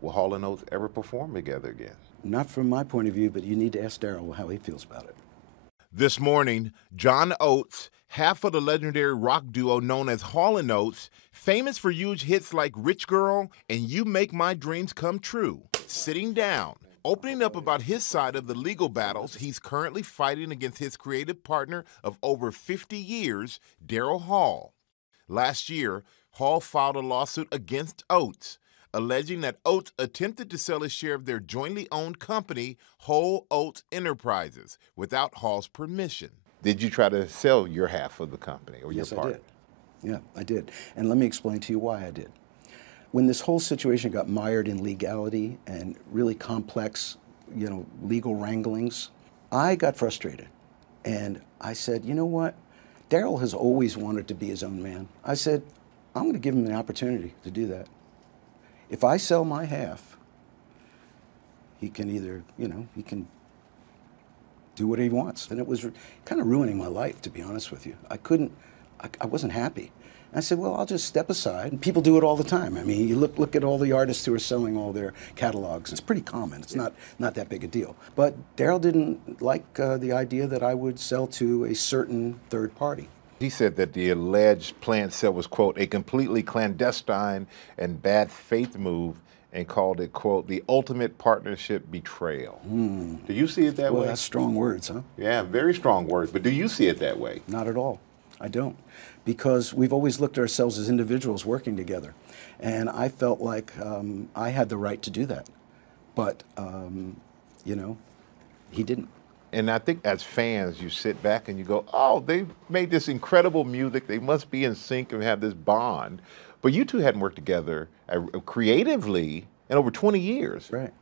Will Hall and Oates ever perform together again? Not from my point of view, but you need to ask Daryl how he feels about it. This morning, John Oates, half of the legendary rock duo known as Hall and Oates, famous for huge hits like Rich Girl and You Make My Dreams Come True, sitting down, opening up about his side of the legal battles he's currently fighting against his creative partner of over 50 years, Daryl Hall. Last year, Hall filed a lawsuit against Oates, alleging that Oates attempted to sell his share of their jointly owned company, Whole Oats Enterprises, without Hall's permission. Did you try to sell your half of the company or Yes, your part? I did. Yeah, I did. And let me explain to you why I did. When this whole situation got mired in legality and really complex, legal wranglings, I got frustrated. And I said, you know what? Daryl has always wanted to be his own man. I said, I'm going to give him the opportunity to do that. If I sell my half, he can either, he can do what he wants. And it was kind of ruining my life, to be honest with you. I wasn't happy. I said, well, I'll just step aside. And people do it all the time. I mean, you look at all the artists who are selling all their catalogs. It's pretty common. It's not that big a deal. But Daryl didn't like the idea that I would sell to a certain third party. He said that the alleged planned sale was, quote, a completely clandestine and bad faith move, and called it, quote, the ultimate partnership betrayal. Do you see it that way? Well, that's strong words, huh? Yeah, very strong words. But do you see it that way? Not at all. I don't. Because we've always looked at ourselves as individuals working together. And I felt like I had the right to do that. But, he didn't. And I think as fans, you sit back and you go, oh, they made this incredible music. They must be in sync and have this bond. But you two hadn't worked together creatively in over 20 years. Right.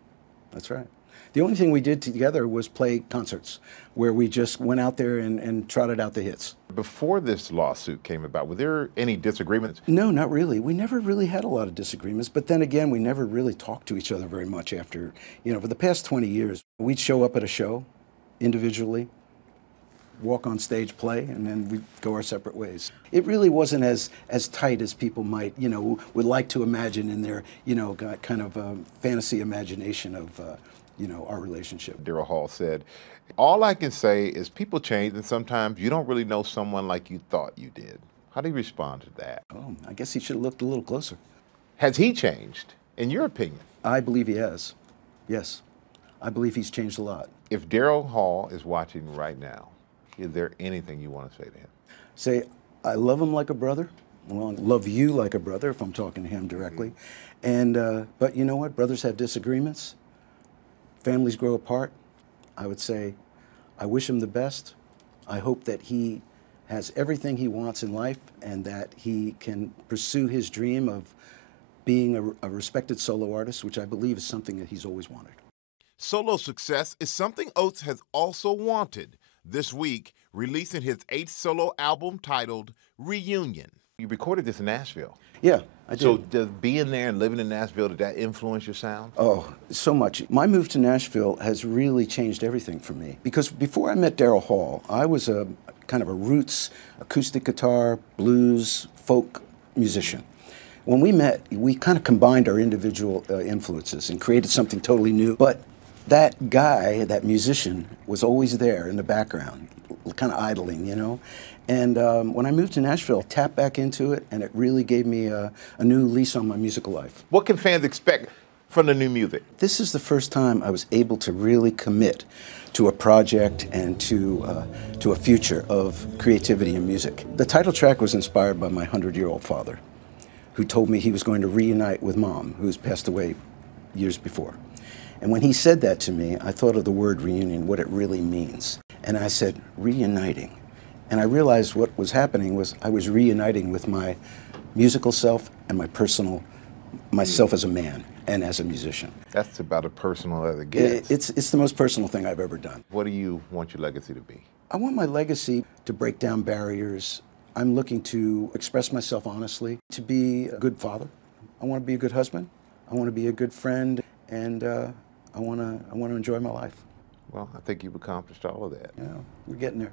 That's right. The only thing we did together was play concerts where we just went out there and trotted out the hits. Before this lawsuit came about, were there any disagreements? No, not really. We never really had a lot of disagreements, but then again, we never really talked to each other very much after, for the past 20 years. We'd show up at a show individually, walk on stage, play, and then we'd go our separate ways. It really wasn't as tight as people might, would like to imagine in their, kind of fantasy imagination of, our relationship. Daryl Hall said, all I can say is people change, and sometimes you don't really know someone like you thought you did. How do you respond to that? Oh, I guess he should have looked a little closer. Has he changed, in your opinion? I believe he has. Yes. I believe he's changed a lot. If Daryl Hall is watching right now, is there anything you want to say to him? Say, I love him like a brother. Well, I love you like a brother if I'm talking to him directly. And, but you know what? Brothers have disagreements. Families grow apart. I would say, I wish him the best. I hope that he has everything he wants in life and that he can pursue his dream of being a respected solo artist, which I believe is something that he's always wanted. Solo success is something Oates has also wanted. This week, releasing his 8th solo album titled Reunion. You recorded this in Nashville. Yeah, I did. So does being there and living in Nashville, did that influence your sound? Oh, so much. My move to Nashville has really changed everything for me. Because before I met Daryl Hall, I was a kind of a roots, acoustic guitar, blues, folk musician. When we met, we kind of combined our individual influences and created something totally new. But that guy, that musician, was always there in the background, kind of idling, And when I moved to Nashville, I tapped back into it, and it really gave me a new lease on my musical life. What can fans expect from the new music? This is the first time I was able to really commit to a project and to a future of creativity in music. The title track was inspired by my 100-year-old father, who told me he was going to reunite with Mom, who's passed away years before. And when he said that to me, I thought of the word reunion, what it really means. And I said, reuniting. And I realized what was happening was I was reuniting with my musical self and my personal, myself as a man and as a musician. That's about as personal as it gets. It's the most personal thing I've ever done. What do you want your legacy to be? I want my legacy to break down barriers. I'm looking to express myself honestly, to be a good father. I want to be a good husband. I want to be a good friend, and I want to enjoy my life. Well, I think you've accomplished all of that. Yeah, we're getting there.